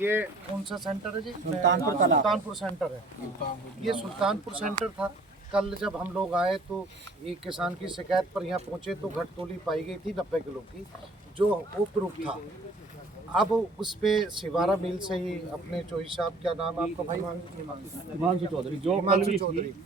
ये कौन सा सेंटर है जी? सुल्तानपुर सेंटर है। ये सुल्तानपुर सेंटर था। कल जब हम लोग आए तो एक किसान की शिकायत पर यहाँ पहुँचे तो घटतोली पाई गई थी 90 किलो की, जो उपरूप था। अब उस पे सिवारा मिल से ही अपने चौधरी साहब, क्या नाम है आपका भाई? हिमांशु चौधरी, जो कल हिमांशु भी चौधरी। थी।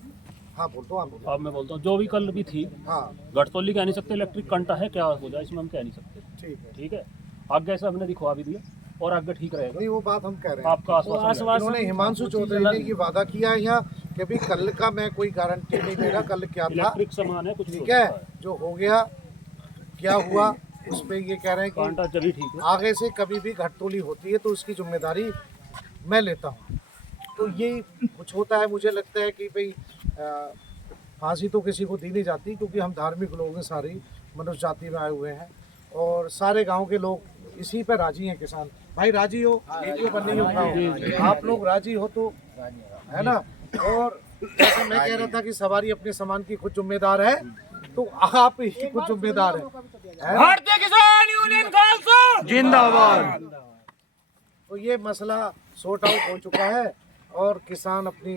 हाँ बोल दो, आप बोलो। अब मैं बोलता हूँ, जो भी कल भी थी, हाँ घटतोली कह नहीं सकते, इलेक्ट्रिक कंटा है, क्या हो जाए इसमें हम कह नहीं सकते। ठीक है। ठीक है, आगे से हमने दिखवा भी दिया और आगे ठीक रहेगा। नहीं वो बात हम कह रहे हैं। आपका आश्वासन है। इन्होंने हिमांशु चौधरी ने ये वादा किया है यहाँ कि भी कल का मैं कोई गारंटी नहीं दे रहा, कल क्या था इलेक्ट्रिक सामान है, कुछ ठीक है, जो हो गया क्या हुआ उस पे ये कह रहे हैं कांटा कि जब ही ठीक है। आगे से कभी भी घटतोली होती है तो उसकी जिम्मेदारी मैं लेता हूँ। तो ये कुछ होता है, मुझे लगता है कि भाई फांसी तो किसी को दी नहीं जाती, क्योंकि हम धार्मिक लोग हैं, सारी मनुष्य जाति में आए हुए हैं और सारे गांव के लोग इसी पर राजी हैं। किसान भाई राजी हो, वीडियो बननी हो, आप लोग राजी हो तो है ना। और जैसे मैं कह रहा था कि सवारी अपने सामान की खुद जिम्मेदार है, तो आप ही खुद जिम्मेदार है। भारतीय किसान यूनियन खालसा जिंदाबाद। तो ये मसला सॉर्ट आउट हो चुका है और किसान अपनी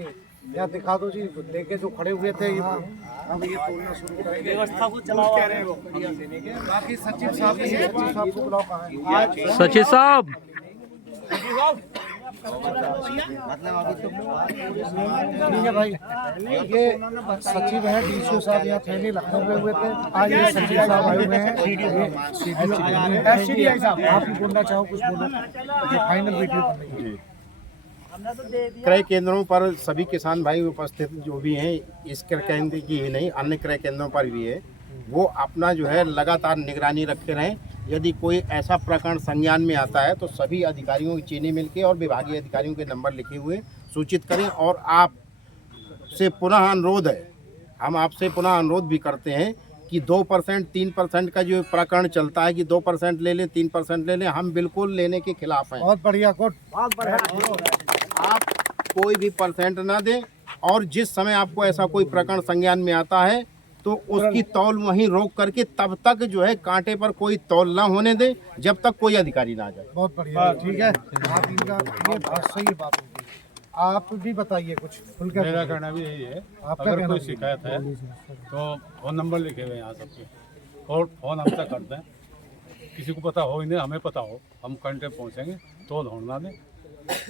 यहाँ दिखा दो जी, लेके जो खड़े हुए थे, ये अब ये तोड़ना शुरू करेंगे। व्यवस्था को चलाओ। बाकी सचिव साहब को बुलाओ, कहाँ है? सचिव साहब, ठीक है भाई, ये सचिव है, डीसीओ साहब यहाँ थे नहीं, लखनऊ में हुए थे, आज ये सचिव साहब आए हुए हैं। एफसीडीआई साहब, आप भी बोलना चाहो कुछ बोलो, ये फाइनल वीडियो बनेगी। क्रय केंद्रों पर सभी किसान भाई उपस्थित जो भी हैं, इस क्रय केंद्र की ही नहीं अन्य क्रय केंद्रों पर भी है, वो अपना जो है लगातार निगरानी रखे रहें। यदि कोई ऐसा प्रकरण संज्ञान में आता है तो सभी अधिकारियों की चीनी मिल के और विभागीय अधिकारियों के नंबर लिखे हुए सूचित करें। और आपसे पुनः अनुरोध है, हम आपसे पुनः अनुरोध भी करते हैं कि 2% 3% का जो प्रकरण चलता है कि 2% ले लें 3% ले लें, हम बिल्कुल लेने के खिलाफ हैं। बहुत बढ़िया कोट। आप कोई भी परसेंट ना दें और जिस समय आपको ऐसा कोई प्रकरण संज्ञान में आता है तो उसकी तौल वहीं रोक करके तब तक जो है कांटे पर कोई तौल ना होने दें जब तक कोई अधिकारी ना आ जाए। बहुत बढ़िया, ठीक है। आप इनका ये बात सही बात होगी। आप भी बताइए कुछ खुलकर। मेरा कहना भी यही है, आपका अगर कहना कोई भी शिकायत है तो फोन नंबर लिखे हुए हैं यहाँ सबके, और फोन हम तक करते हैं। किसी को पता हो ही नहीं, हमें पता हो, हम कंटे पहुँचेंगे तो ढूंढना दें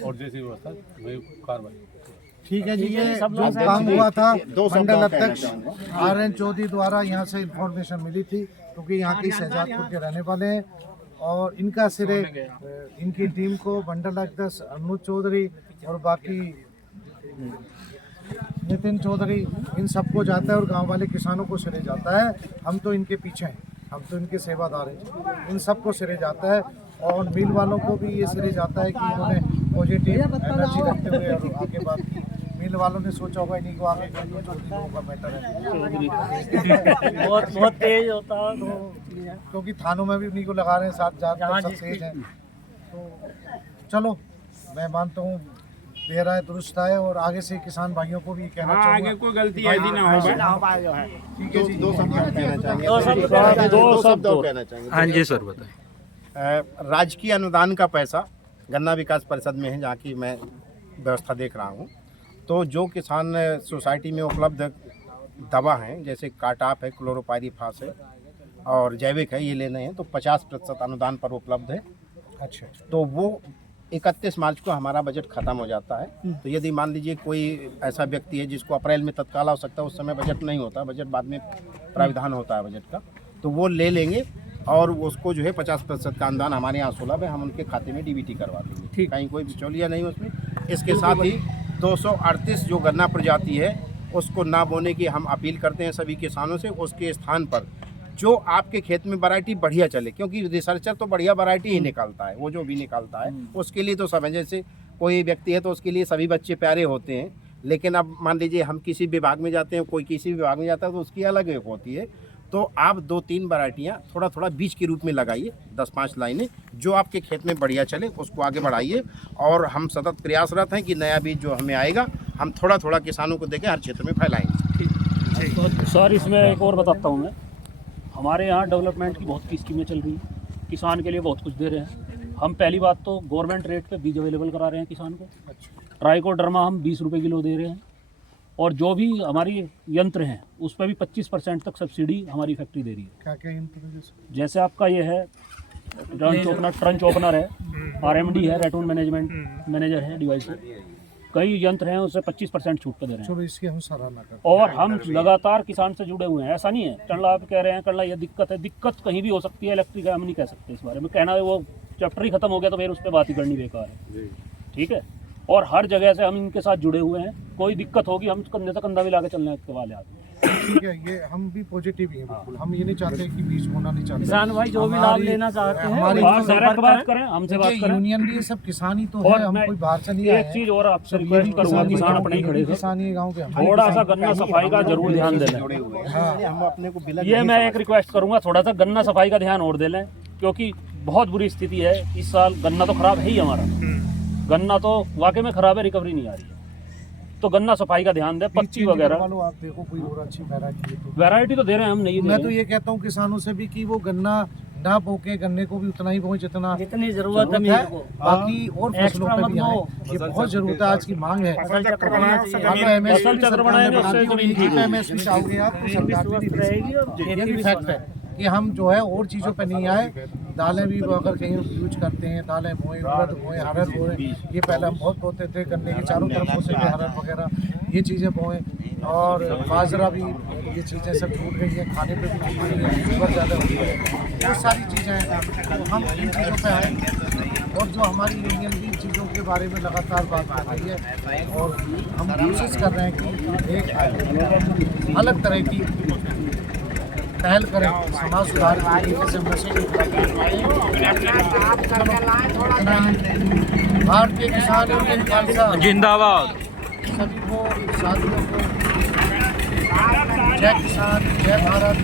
और जैसी व्यवस्था वही कार्रवाई। ठीक है जी। ये जो काम हुआ था मंडल अध्यक्ष RN चौधरी द्वारा यहाँ से इंफॉर्मेशन मिली थी, क्योंकि यहाँ के शहजादपुर के रहने वाले हैं और इनका सिरे इनकी टीम को मंडल अध्यक्ष अनुज चौधरी और बाकी नितिन चौधरी इन सबको जाता है और गांव वाले किसानों को सिरे जाता है। हम तो इनके पीछे हैं, हम तो इनके सेवादार हैं, इन सबको सिरे जाता है। और मिल वालों को भी ये सिरे जाता है कि इन्होंने पॉजिटिव एनर्जी रखते हुए और आगे बात की। मिल वालों ने सोचा होगा इन्हीं को आगे करना, चौधरी का मैटर है। बहुत तेज होता है क्योंकि थानों में भी उन्हीं को लगा रहे हैं, साथ जात तेज है। तो चलो मैं मानता हूँ बेहरा दुरुस्त है और आगे से किसान भाइयों को भी कहना चाहूँगा आगे कोई गलती ऐसी ना हो। ठीक है जी, दो शब्द कहना चाहेंगे। दो शब्द कहना चाहेंगे। हाँ जी सर बताएं। राजकीय अनुदान का पैसा गन्ना विकास परिषद में है, जहाँ की मैं व्यवस्था देख रहा हूँ। तो जो किसान सोसाइटी में उपलब्ध दवा हैं, जैसे काटाप है, क्लोरोपाइरीफास है और जैविक है, ये लेने हैं तो 50% अनुदान पर उपलब्ध है। अच्छा, तो वो 31 मार्च को हमारा बजट ख़त्म हो जाता है। तो यदि मान लीजिए कोई ऐसा व्यक्ति है जिसको अप्रैल में तत्काल आवश्यकता है, उस समय बजट नहीं होता, बजट बाद में प्राविधान होता है बजट का, तो वो ले लेंगे और उसको जो है 50% का अनुदान हमारे यहाँ सुलभ है, हम उनके खाते में डीबीटी करवा देंगे, कहीं कोई बिचौलिया नहीं उसमें। इसके साथ ही 238 जो गन्ना प्रजाति है उसको ना बोने की हम अपील करते हैं सभी किसानों से। उसके स्थान पर जो आपके खेत में वैरायटी बढ़िया चले, क्योंकि रिसर्चर तो बढ़िया वैरायटी ही निकालता है, वो जो भी निकालता है उसके लिए तो सब है। जैसे कोई व्यक्ति है तो उसके लिए सभी बच्चे प्यारे होते हैं, लेकिन अब मान लीजिए हम किसी विभाग में जाते हैं, कोई किसी विभाग में जाता है तो उसकी अलग एक होती है। तो आप 2-3 वैरायटियाँ थोड़ा थोड़ा बीज के रूप में लगाइए, 10-5 लाइनें, जो आपके खेत में बढ़िया चले उसको आगे बढ़ाइए। और हम सतत प्रयासरत हैं कि नया बीज जो हमें आएगा हम थोड़ा थोड़ा किसानों को देके हर क्षेत्र में फैलाएंगे। सर इसमें एक और बताता हूँ मैं, हमारे यहाँ डेवलपमेंट की बहुत की स्कीमें चल रही हैं, किसान के लिए बहुत कुछ दे रहे हैं। हम पहली बात तो गवर्नमेंट रेट पे बीज अवेलेबल करा रहे हैं किसान को। ट्राइकोडर्मा हम 20 रुपये किलो दे रहे हैं, और जो भी हमारी यंत्र हैं उस पर भी 25% तक सब्सिडी हमारी फैक्ट्री दे रही है। क्या क्या यंत्र? जैसे आपका ये है ट्रंच ओपनर है, RMD है, रेटून मैनेजमेंट मैनेजर है, डिवाइस है, कई यंत्र हैं, उससे 25% छूट पर दे रहे हैं। चलो इसकी हम सराहना करते और हम लगातार किसान से जुड़े हुए हैं। ऐसा नहीं है कंडला आप कह रहे हैं कंडला ये दिक्कत है, दिक्कत कहीं भी हो सकती है, इलेक्ट्रिक हम नहीं कह सकते इस बारे में। कहना है वो चैप्टर ही खत्म हो गया तो फिर उस पर बात ही करनी बेकार है, ठीक है। और हर जगह से हम इनके साथ जुड़े हुए हैं, कोई दिक्कत होगी हम कंधे से कंधा मिला के चलने वाले आदमी। ठीक है, ये हम भी पॉजिटिव ही हैं बिल्कुल। हम ये नहीं चाहते कि बीच होना नहीं चाहते। किसान भाई जो भी लाभ लेना चाहते हैं हमारी डायरेक्ट बात करें, हमसे बात करें। यूनियन भी ये सब किसान ही तो और है, हम मैं कोई बाहर से नहीं आए एक हैं। चीज और आपसे सब ये रिक्वेस्ट भी करूंगा, किसान ही किसान गाँव अपने ही के, खड़े थे, किसान ही गाँव के। थोड़ा सा गन्ना सफाई का जरूर ध्यान दे लें। हम अपने को बिलक ये मैं एक रिक्वेस्ट करूंगा, थोड़ा सा गन्ना सफाई का ध्यान और दे लें, क्योंकि बहुत बुरी स्थिति है इस साल। गन्ना तो खराब है ही हमारा, गन्ना तो वाकई में खराब है, रिकवरी नहीं आ रही है। तो गन्ना सफाई का ध्यान दें, पत्ती वगैरह वालों आप देखो कोई और अच्छी वैरायटी है तो। वैरायटी तो दे रहे हैं हम, नहीं दे मैं रहे तो हैं। ये कहता हूँ किसानों से भी कि वो गन्ना ना बोके, गन्ने को भी उतना ही बोए जितना जितनी जरूरत है है। मेरे को। बाकी और फसलों एक्स्ट्रा पे मत भी आए, दो। ये बहुत जरूरत है, आज की मांग है। फसल चक्र बनाना चाहिए। मान लो MSP फसल चक्र सरकार बनाएंगे, ने बना उससे दी, जमीन एक ही पे MSP चाहोगे आप तो सरकार भी नहीं दे रहेगी और सकती। खेती ये भी भी फैक्ट है कि हम जो है और चीज़ों पे नहीं आए। दालें भी अगर कहीं यूज करते हैं, दालें बोए, उड़द बोए, हरड़ बोए, ये पहले हम बहुत बोते थे, गन्ने के चारों तरफ होते थे हरड़ वगैरह, ये चीज़ें बोए। और बाजरा भी, ये चीज़ें सब छूट गई हैं, खाने पे भी छूट गई है, शुगर ज़्यादा हो गई है, बहुत सारी चीज़ें हैं। तो हम इन चीज़ों पे आए, और जो हमारी यूनियन भी इन चीज़ों के बारे में लगातार बात कर रही है, और हम कोशिश कर रहे हैं कि एक अलग तरह की पहल करें समाज सुधार के लिए, जैसे नशे के खिलाफ। भारतीय किसान यूनियन खालसा जिंदाबाद। सभी को, साथियों को जय किसान, जय भारत।